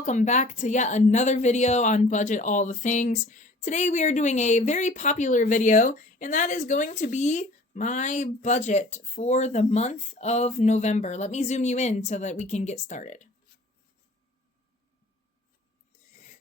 welcome back to yet another video on Budget All the Things. Today we are doing a very popular video, and that is going to be my budget for the month of November. Let me zoom you in so that we can get started.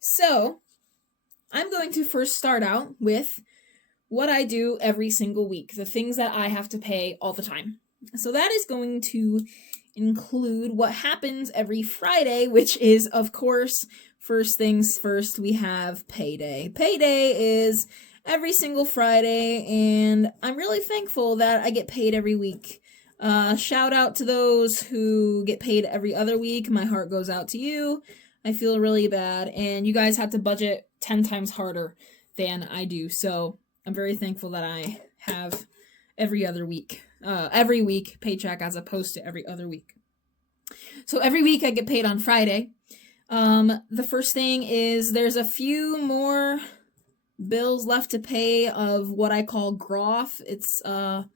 So, I'm going to first start out with what I do every single week, the things that I have to pay all the time. So that is going to include what happens every Friday, which is, of course, first things first, we have payday. Payday is every single Friday, and I'm really thankful that I get paid every week. Shout out to those who get paid every other week. My heart goes out to you. I feel really bad, and you guys have to budget 10 times harder than I do, so I'm very thankful that I have every week paycheck as opposed to every other week. So every week I get paid on Friday. The first thing is there's a few more bills left to pay of what I call groff. It's a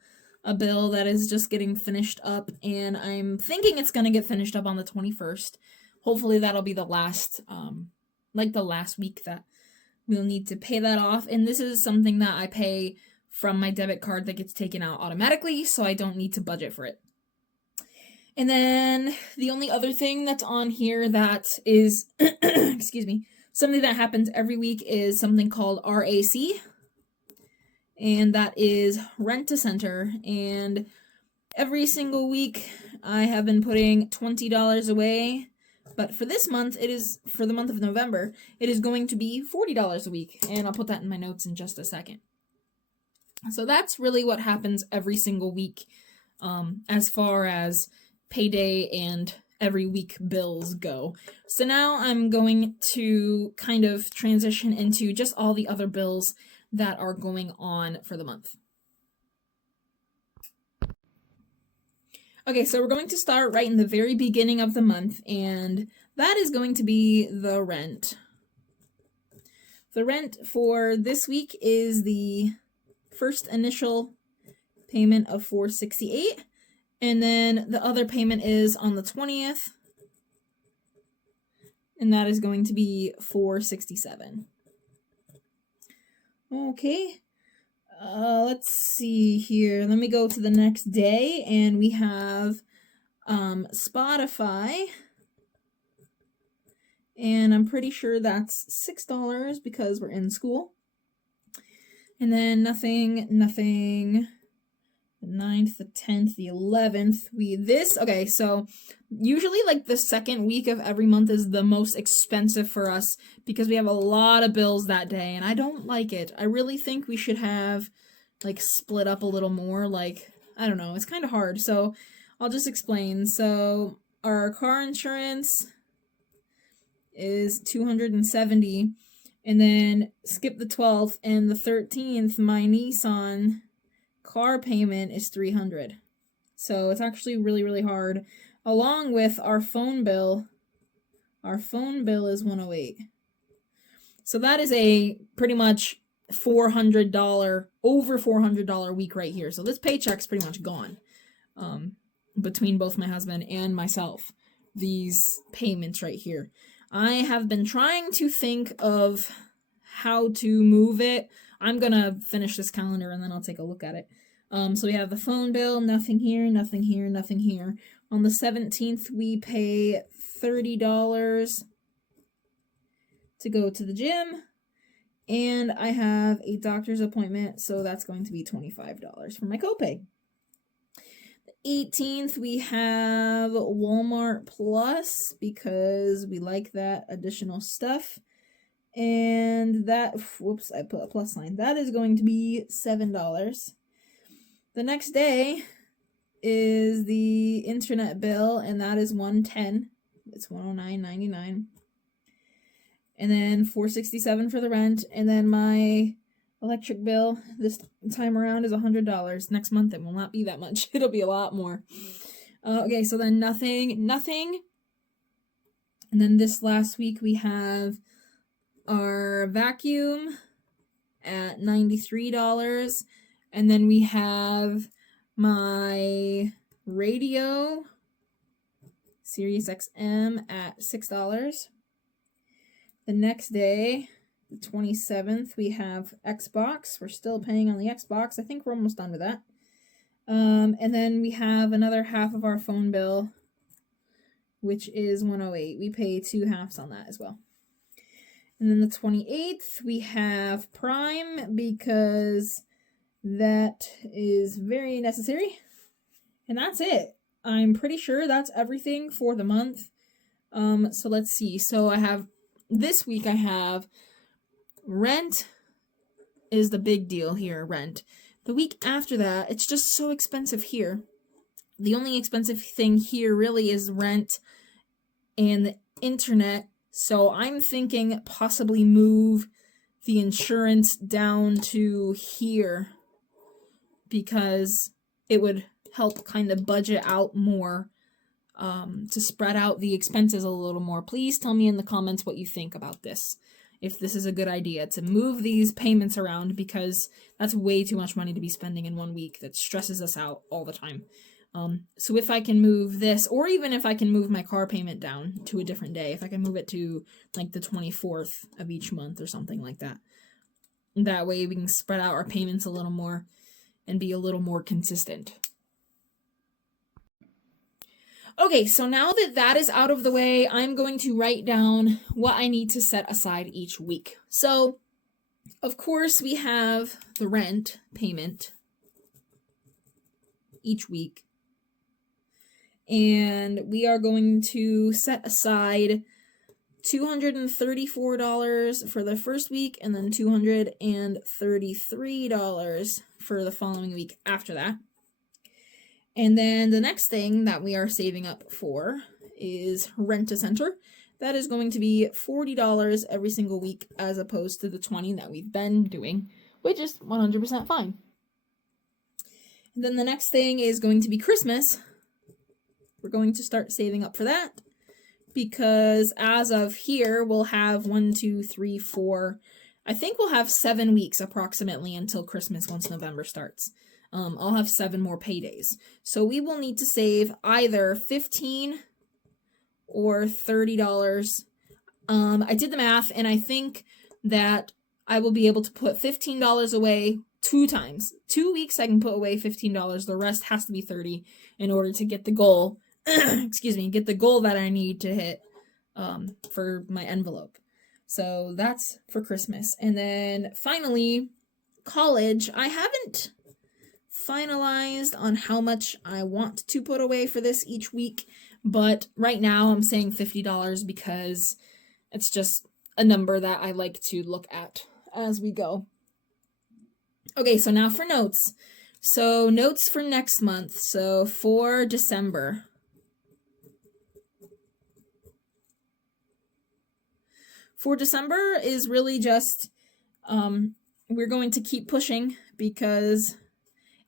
bill that is just getting finished up, and I'm thinking it's going to get finished up on the 21st. Hopefully that'll be the last, the last week that we'll need to pay that off. And this is something that I pay from my debit card that gets taken out automatically, so I don't need to budget for it. And then the only other thing that's on here that is, excuse me, something that happens every week is something called RAC, and that is Rent-A-Center. And every single week I have been putting $20 away, but for this month, for the month of November, it is going to be $40 a week, and I'll put that in my notes in just a second. So that's really what happens every single week as far as payday and every week bills go. So now I'm going to kind of transition into just all the other bills that are going on for the month. Okay, so we're going to start right in the very beginning of the month, and that is going to be the rent. The rent for this week is the first initial payment of $468, and then the other payment is on the 20th, and that is going to be $467. Okay, let's see here. Let me go to the next day, and we have Spotify, and I'm pretty sure that's $6 because we're in school. And then nothing, the 9th, the 10th, the 11th, okay, so usually like the second week of every month is the most expensive for us because we have a lot of bills that day, and I don't like it. I really think we should have like split up a little more, like, I don't know, it's kind of hard, so I'll just explain. So our car insurance is $270. And then skip the 12th and the 13th, my Nissan car payment is $300. So it's actually really, really hard. Along with our phone bill. Our phone bill is $108. So that is a pretty much over $400 week right here. So this paycheck's pretty much gone between both my husband and myself. These payments right here. I have been trying to think of how to move it. I'm gonna finish this calendar and then I'll take a look at it. So we have the phone bill, nothing here, nothing here, nothing here. On the 17th, we pay $30 to go to the gym. And I have a doctor's appointment, so that's going to be $25 for my copay. 18th, we have Walmart Plus because we like that additional stuff. And that, whoops, I put a plus sign. That is going to be $7. The next day is the internet bill, and that is $110. It's $109.99. And then $467 for the rent. And then my electric bill this time around is $100. Next month it will not be that much. It'll be a lot more. Okay, so then nothing. And then this last week we have our vacuum at $93. And then we have my radio, Sirius XM, at $6. The next day, the 27th, we have Xbox. We're still paying on the Xbox. I think we're almost done with that. And then we have another half of our phone bill, which is $108. We pay 2 halves on that as well. And then the 28th, we have Prime because that is very necessary. And that's it. I'm pretty sure that's everything for the month. So let's see. So this week I have rent is the big deal here, rent. The week after that, it's just so expensive here. The only expensive thing here really is rent and the internet. So I'm thinking possibly move the insurance down to here because it would help kind of budget out more, to spread out the expenses a little more. Please tell me in the comments what you think about this. If this is a good idea to move these payments around, because that's way too much money to be spending in 1 week. That stresses us out all the time. So if I can move this, or even if I can move my car payment down to a different day, if I can move it to like the 24th of each month or something like that. That way we can spread out our payments a little more and be a little more consistent. Okay, so now that that is out of the way, I'm going to write down what I need to set aside each week. So, of course, we have the rent payment each week. And we are going to set aside $234 for the first week and then $233 for the following week after that. And then the next thing that we are saving up for is Rent-A-Center. That is going to be $40 every single week as opposed to the $20 that we've been doing, which is 100% fine. And then the next thing is going to be Christmas. We're going to start saving up for that because as of here, we'll have 1, 2, 3, 4. I think we'll have 7 weeks approximately until Christmas once November starts. I'll have 7 more paydays. So we will need to save either $15 or $30. I did the math and I think that I will be able to put $15 away 2 times. 2 weeks I can put away $15. The rest has to be $30 in order to get the goal. Get the goal that I need to hit for my envelope. So that's for Christmas. And then finally, college. I haven't finalized on how much I want to put away for this each week, but right now I'm saying $50 because it's just a number that I like to look at as we go. Okay, so now for notes. So notes for next month. So for December. For December is really just, we're going to keep pushing because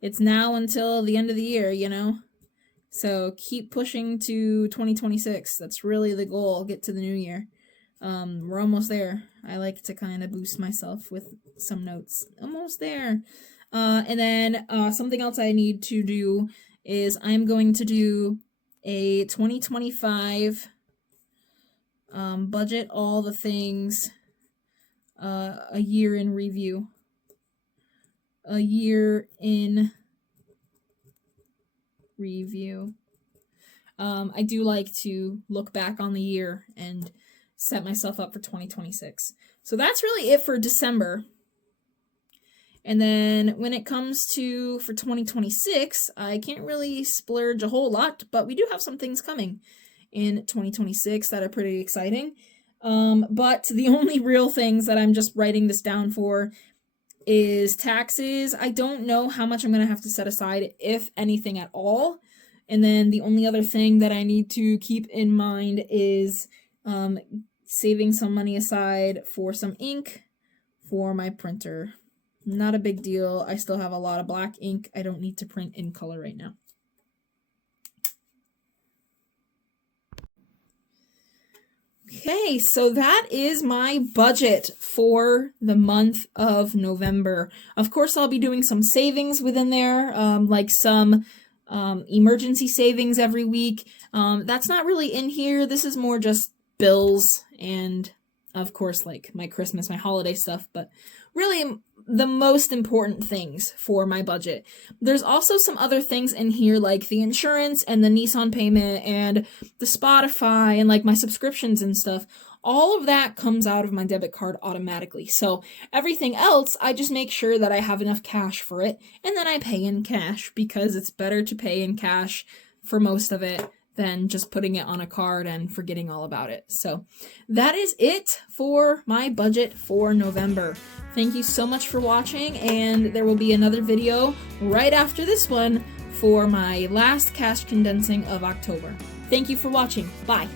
it's now until the end of the year, you know? So keep pushing to 2026. That's really the goal. Get to the new year. We're almost there. I like to kind of boost myself with some notes. Almost there. And then something else I need to do is I'm going to do a 2025 budget all the things, a year in review. A year in review. I do like to look back on the year and set myself up for 2026. So that's really it for December. And then when it comes to for 2026, I can't really splurge a whole lot, but we do have some things coming in 2026 that are pretty exciting. But the only real things that I'm just writing this down for is taxes. I don't know how much I'm going to have to set aside, if anything at all. And then the only other thing that I need to keep in mind is saving some money aside for some ink for my printer. Not a big deal. I still have a lot of black ink. I don't need to print in color right now. Okay, so that is my budget for the month of November. Of course, I'll be doing some savings within there, like some emergency savings every week. That's not really in here. This is more just bills and of course, like my Christmas, my holiday stuff, but really the most important things for my budget. There's also some other things in here like the insurance and the Nissan payment and the Spotify and like my subscriptions and stuff. All of that comes out of my debit card automatically. So everything else, I just make sure that I have enough cash for it, and then I pay in cash because it's better to pay in cash for most of it than just putting it on a card and forgetting all about it. So that is it for my budget for November. Thank you so much for watching, and there will be another video right after this one for my last cash condensing of October. Thank you for watching. Bye.